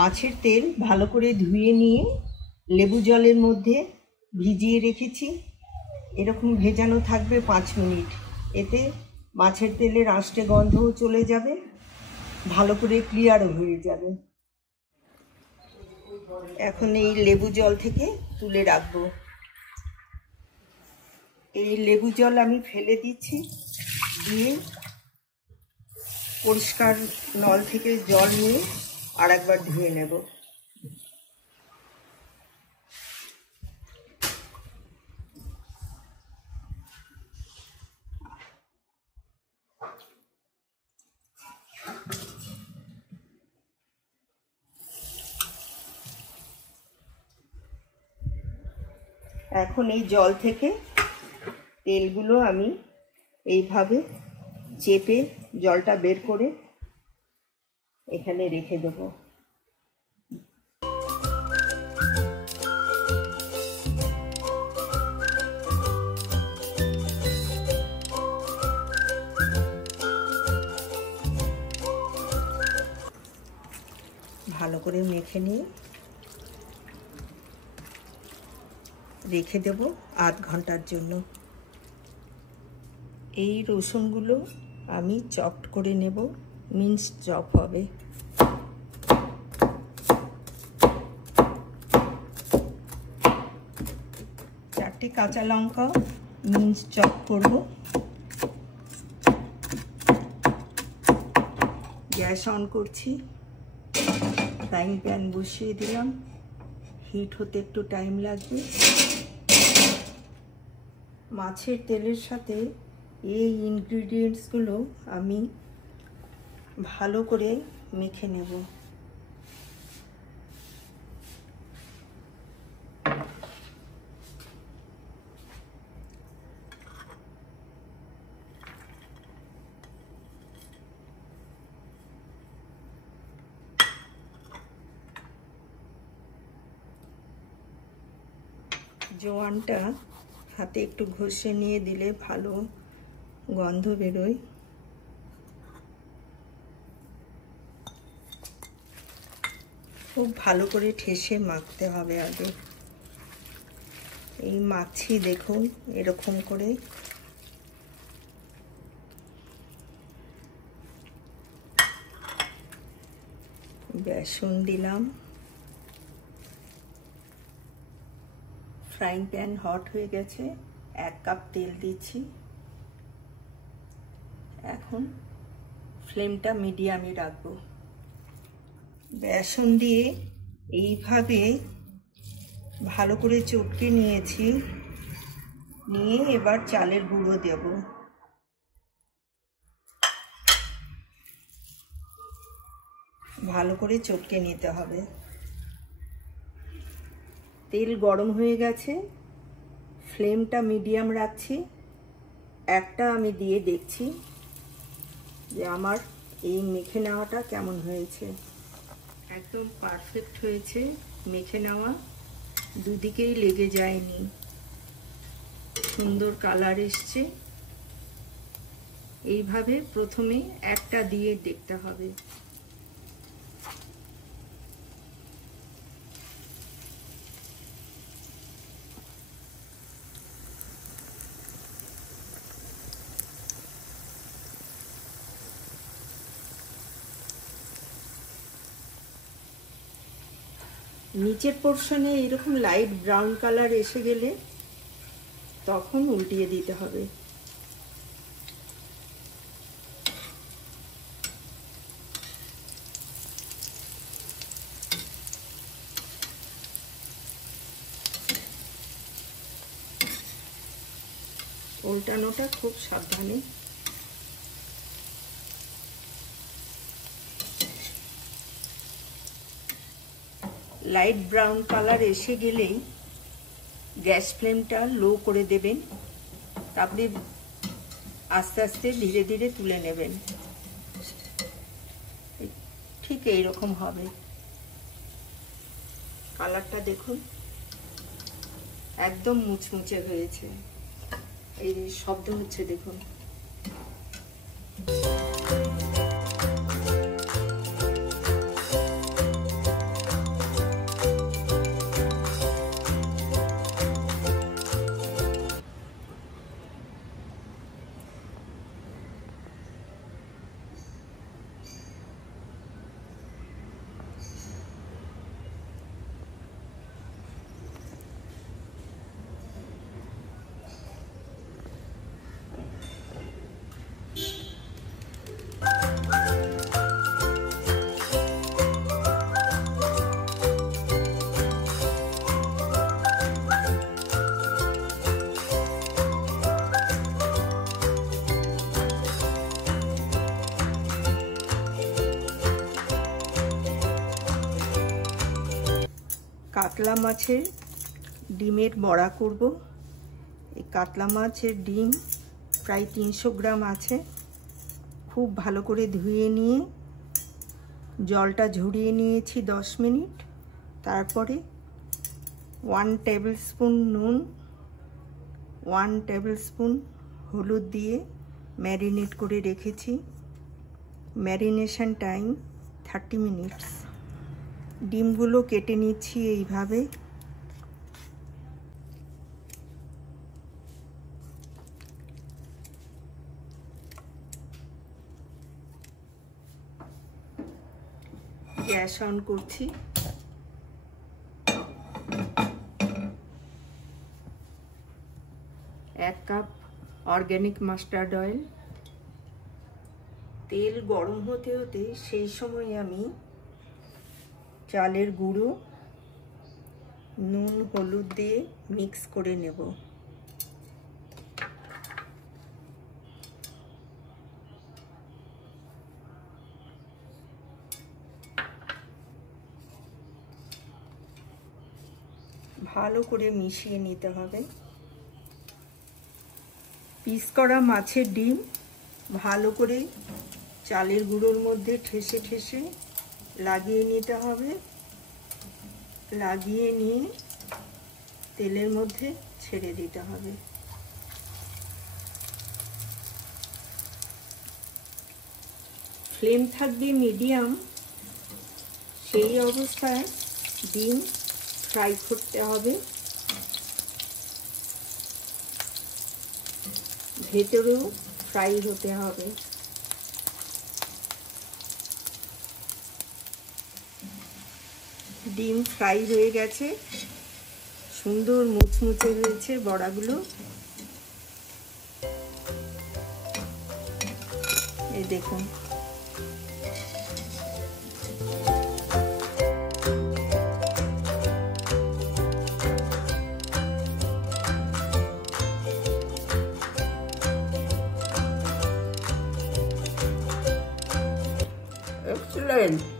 মাছের তেল ভালো করে ধুয়ে নিয়ে লেবু জলের মধ্যে ভিজিয়ে রেখেছি। এরকম ভেজানো থাকবে 5 মিনিট। এতে মাছের তেলের আঁশটে গন্ধও চলে যাবে, ভালো করে ক্লিয়ারও হয়ে যাবে। এখন এই লেবু জল থেকে তুলে রাখবো। এই লেবু জল আমি ফেলে দিচ্ছি, দিয়ে পরিষ্কার নল থেকে জল নিয়ে আর একবার ধুয়ে নেব। এখন এই জল থেকে তেলগুলো আমি এইভাবে চেপে জলটা বের করে এখানে রেখে দেব। ভালো করে মেখে নিয়ে রেখে দেব আধ ঘন্টার জন্য। এই রসুনগুলো আমি চপড করে নেব, মিন্স চপ হবে। চারটে কাঁচা লঙ্কা মিন্স চপ করব। গ্যাস অন করছি, ফ্রাইং প্যান বসিয়ে দিলাম। হিট হতে একটু টাইম লাগবে। মাছের তেলের সাথে এই ইনগ্রিডিয়েন্টসগুলো আমি ভালো করে মেখে নেব। জোয়ানটা হাতে একটু ঘষে নিয়ে দিলে ভালো গন্ধ বেরোয়। খুব ভালো করে ঠেসে মাখতে হবে আগে। এই মাখছি দেখুন এরকম করে। বেসন দিলাম। ফ্রাইং প্যান হট হয়ে গেছে, 1 কাপ তেল দিচ্ছি। এখন ফ্লেমটা মিডিয়ামে রাখবো। বেসন দিয়ে এইভাবে ভালো করে চটকে নিয়েছি, নিয়ে এবার চালের গুঁড়ো দেব। ভালো করে চটকে নিতে হবে। তেল গরম হয়ে গেছে, ফ্লেমটা মিডিয়াম রাখছি। একটা আমি দিয়ে দেখছি যে আমার এই মেখে নেওয়াটা কেমন হয়েছে। একদম পারফেক্ট হয়েছে মেখে নেওয়া, দুদিকেই লেগে যায়নি, সুন্দর কালার এসছে। এইভাবে প্রথমে একটা দিয়ে দেখতে হবে। নিচের পোর্শনে এরকম লাইট ব্রাউন কালার এসে গেলে তখন উল্টিয়ে দিতে হবে। উল্টানোটা খুব সাবধানে। লাইট ব্রাউন কালার এসে গেলেই গ্যাস ফ্লেমটা লো করে দেবেন। তারপরে আস্তে আস্তে ধীরে ধীরে তুলে নেবেন। ঠিক এইরকম হবে। কালারটা দেখুন একদম মুচমুচে হয়েছে। এই শব্দ হচ্ছে দেখুন। কাতলা মাছের ডিমের বড়া করব। এই কাতলা মাছের ডিম প্রায় 300 গ্রাম আছে। খুব ভালো করে ধুয়ে নিয়ে জলটা ঝরিয়ে নিয়েছি 10 মিনিট। তারপরে 1 টেবিল স্পুন নুন, 1 টেবিল স্পুন হলুদ দিয়ে ম্যারিনেট করে রেখেছি। Marination time 30 minutes. ডিমগুলো কেটে নিচ্ছি এইভাবে। গ্যাস অন করছি। 1 কাপ অর্গ্যানিক মাস্টার্ড অয়েল। তেল গরম হতে হতে সেই সময় আমি চালের গুঁড়ো নুন হলুদ দিয়ে মিক্স করে নেব। ভালো করে মিশিয়ে নিতে হবে। পিস করা মাছের ডিম ভালো করে চালের গুঁড়োর মধ্যে ঠেসে ঠেসে লাগিয়ে নিতে হবে। লাগিয়ে নিয়ে তেলের মধ্যে ছেড়ে দিতে হবে। ফ্লেম থাকবে মিডিয়াম। সেই অবস্থায় ডিম ফ্রাই করতে হবে। ভেতরেও ফ্রাই হতে হবে। ডিম ফ্রাই হয়ে গেছে, সুন্দর মুচমুচে হয়েছে বড়াগুলো। এই দেখুন। Excellent.